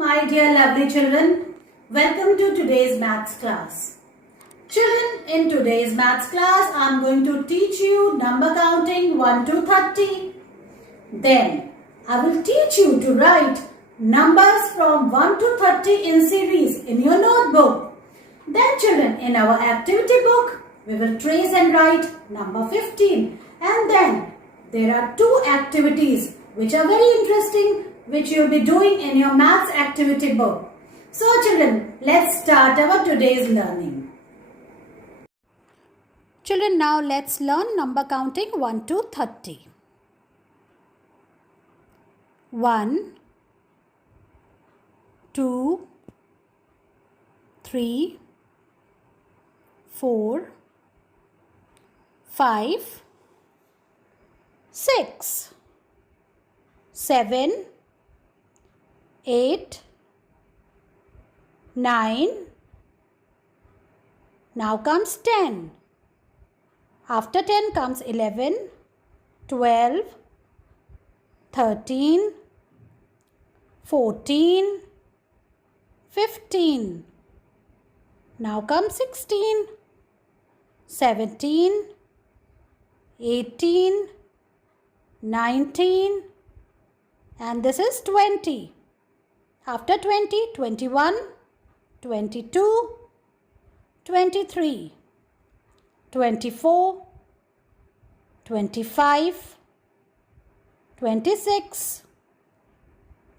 my dear lovely children. Welcome to today's maths class. Children, in today's maths class, I am going to teach you number counting 1 to 30. Then, I will teach you to write numbers from 1 to 30 in series in your notebook. Then, children, in our activity book, we will trace and write number 15. And then, there are two activities which are very interesting, which you will be doing in your maths activity book. So children, let's start our today's learning. Children, now let's learn number counting 1 to 30. 1, 2, 3, 4, 5, 6, 7, 8, 9, now comes 10. After 10 comes 11, 12, 13, 14, 15. Now comes 16, 17, 18, 19, and this is 20. After 20, 21, 22, 23, 24, 25, 26,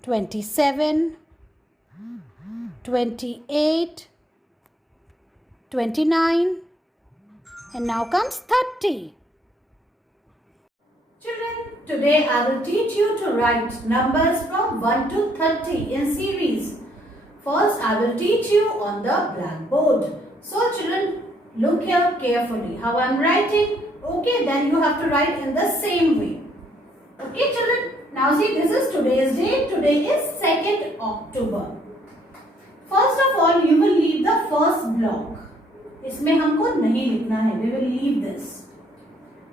27, 28, 29, and now comes 30. Children, today I will teach you to write numbers from 1 to 30 in series. First, I will teach you on the blackboard. So, children, look here carefully how I am writing. Okay, then you have to write in the same way. Okay, children. Now, see, this is today's date. Today is 2nd October. First of all, you will leave the first block. इसमें हमको नहीं लिखना है. We will leave this.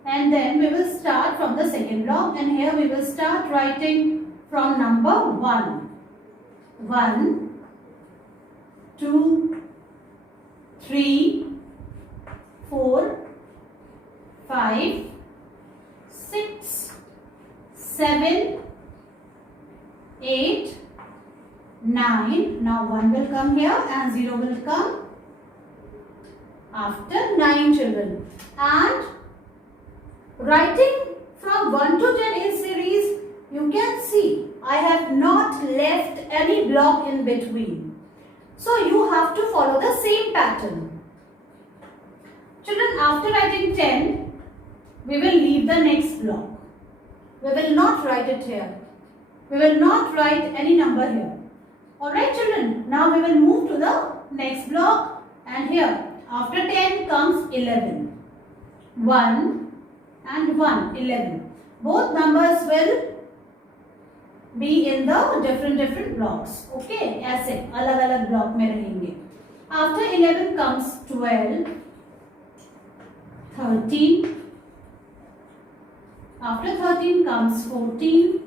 And then we will start from the second block, and here we will start writing from number 1. 1, 2, 3, 4, 5, 6, 7, 8, 9. Now 1 will come here and 0 will come after 9, children. And writing from 1 to 10 in series, you can see I have not left any block in between. So you have to follow the same pattern. Children, after writing 10, we will leave the next block. We will not write it here. We will not write any number here. Alright children, now we will move to the next block, and here after 10 comes 11. 1 and 1, 11. Both numbers will be in the different blocks. Okay, ऐसे अलग-अलग block में रहेंगे. After 11 comes 12, 13. After 13 comes 14.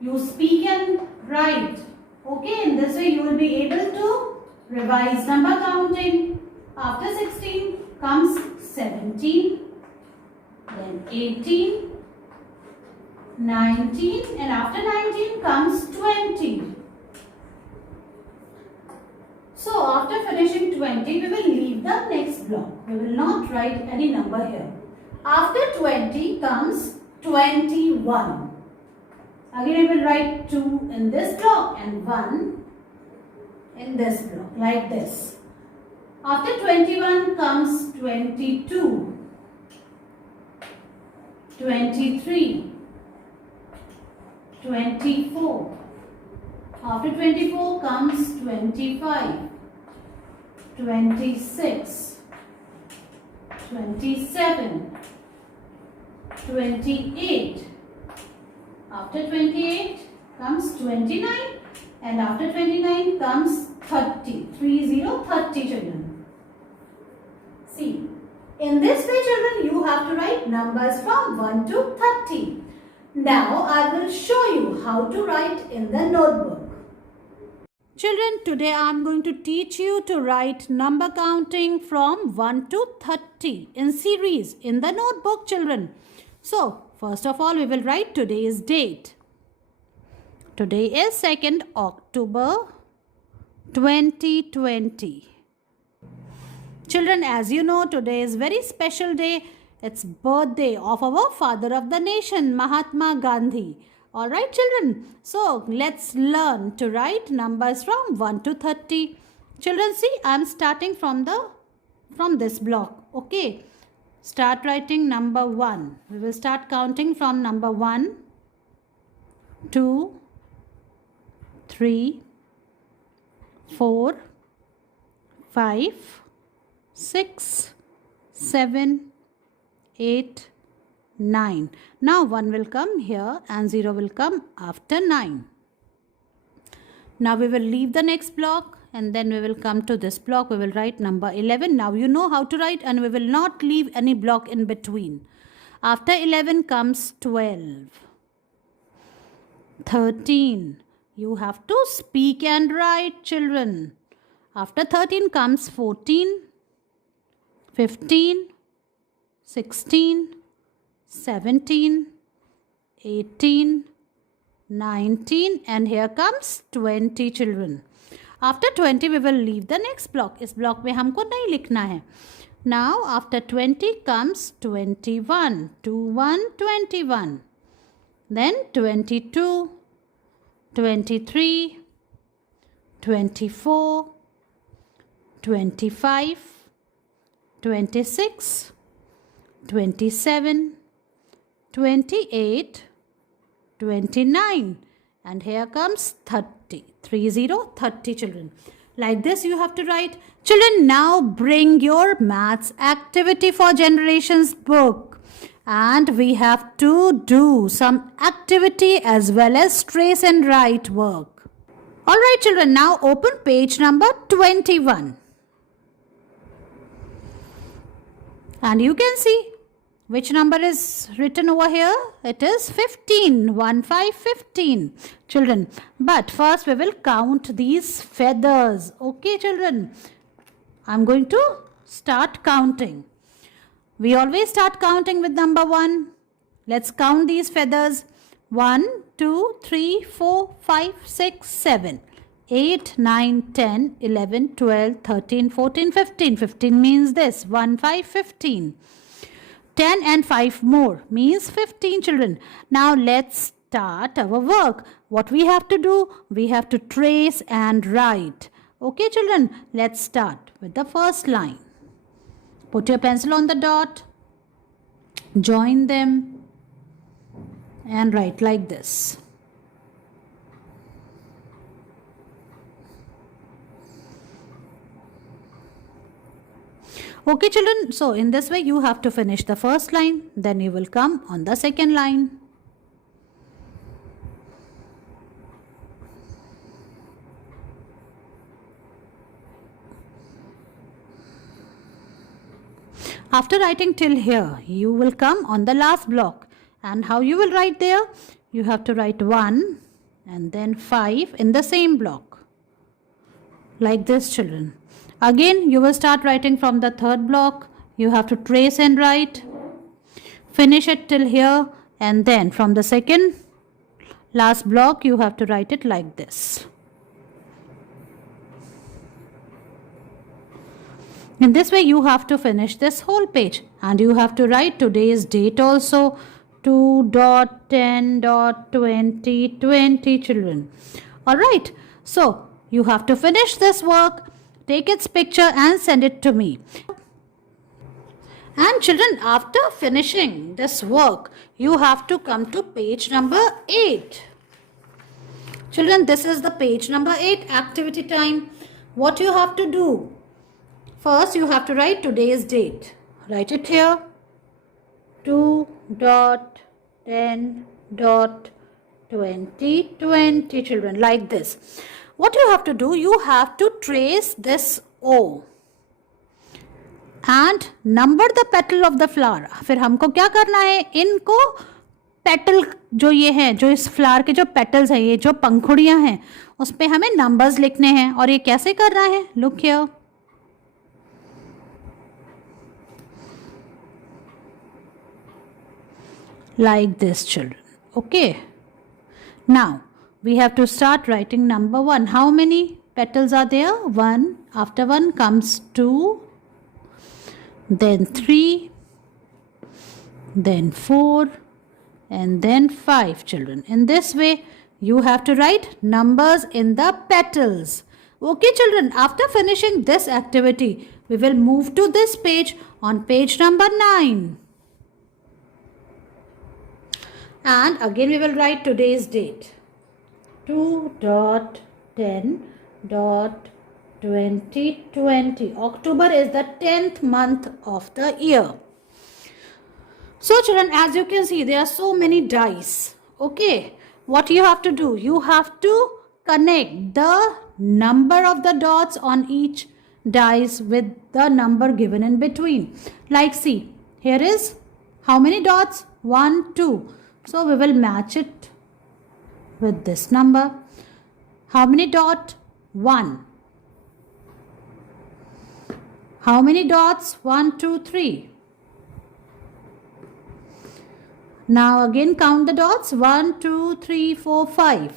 You speak and write. Okay, in this way you will be able to revise number counting. After 16 comes 17. Then 18, 19, and after 19 comes 20. So after finishing 20, we will leave the next block. We will not write any number here. After 20 comes 21. Again we will write 2 in this block and 1 in this block, like this. After 21 comes 22. 23, 24, after 24 comes 25, 26, 27, 28, after 28 comes 29, and after 29 comes 30, 30 children. See. In this way, children, you have to write numbers from 1 to 30. Now, I will show you how to write in the notebook. Children, today I am going to teach you to write number counting from 1 to 30 in series in the notebook, children. So, first of all, we will write today's date. Today is 2nd October 2020. Children, as you know, today is very special day. It's birthday of our father of the nation, Mahatma Gandhi. Alright children, so let's learn to write numbers from 1 to 30. Children, see, I am starting from this block. Okay, start writing number 1. We will start counting from number 1, 2, 3, 4, 5, 6, 7, 8, 9. Now 1 will come here and 0 will come after 9. Now we will leave the next block and then we will come to this block. We will write number 11. Now you know how to write and we will not leave any block in between. After 11 comes 12. 13. You have to speak and write, children. After 13 comes 14, 15, 16, 17, 18, 19 and here comes 20 children. After 20 we will leave the next block. इस block में हमको नहीं लिखना है. Now after 20 comes 21. 21. Then 22, 23, 24, 25, 26, 27, 28, 29 and here comes 30. 30 children. Like this you have to write. Children, now bring your maths activity for generations book and we have to do some activity as well as trace and write work. Alright children, now open page number 21 and you can see which number is written over here? It is 15. 15. Children, but first we will count these feathers. Okay, children. I'm going to start counting. We always start counting with number 1. Let's count these feathers. 1, 2, 3, 4, 5, 6, 7, 8, 9, 10, 11, 12, 13, 14, 15. 15 means this. 1, 5, 15. 10 and 5 more means 15 children. Now let's start our work. What we have to do? We have to trace and write. Okay children, let's start with the first line. Put your pencil on the dot, join them and write like this. Okay children, so in this way you have to finish the first line, then you will come on the second line. After writing till here, you will come on the last block. And how you will write there? You have to write 1 and then 5 in the same block. Like this children. Again, you will start writing from the third block. You have to trace and write. Finish it till here. And then from the second last block, you have to write it like this. In this way, you have to finish this whole page. And you have to write today's date also. 2.10.2020 children. Alright. So, you have to finish this work. Take its picture and send it to me. And children, after finishing this work, you have to come to page number 8. Children, this is the page number 8, activity time. What you have to do? First, you have to write today's date. Write it here. 2.10.2020 children, like this. What you have to do? You have to trace this O and number the petal of the flower. फिर हमको क्या करना है? इनको petal जो ये है, जो इस फ्लावर के जो पेटल्स हैं, ये जो पंखुड़ियां हैं, उस पे हमें नंबर्स लिखने हैं। और ये कैसे कर रहा है? Look here, like this, children. Okay, now we have to start writing number 1. How many petals are there? 1. After 1 comes 2, then 3, then 4, and then 5, children. In this way you have to write numbers in the petals. Okay, children, after finishing this activity we will move to this page, on page number 9. And again we will write today's date, 2.10.2020. October is the 10th month of the year. So children, as you can see, there are so many dice. Okay, what you have to do? You have to connect the number of the dots on each dice with the number given in between. Like see, here is how many dots? 1, 2. So we will match it with this number. How many dots? 1. How many dots? 1, 2, 3. Now again count the dots. 1, 2, 3, 4, 5.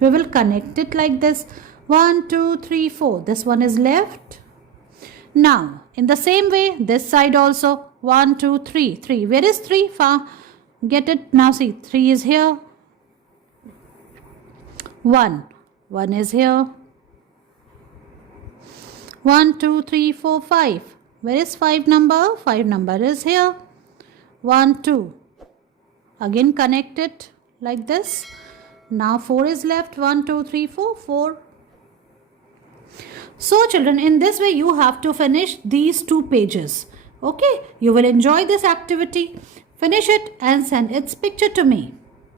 We will connect it like this. 1, 2, 3, 4. This one is left. Now in the same way, this side also. 1, 2, 3. 3. Where is 3? Get it? Now see, 3 is here. 1 is here. 1, 2, 3, 4, 5. Where is 5 number? 5 number is here. 1, 2. Again connect it like this. Now 4 is left. 1, 2, 3, 4. 4. So children, in this way you have to finish these 2 pages. Okay, you will enjoy this activity. Finish it and send its picture to me.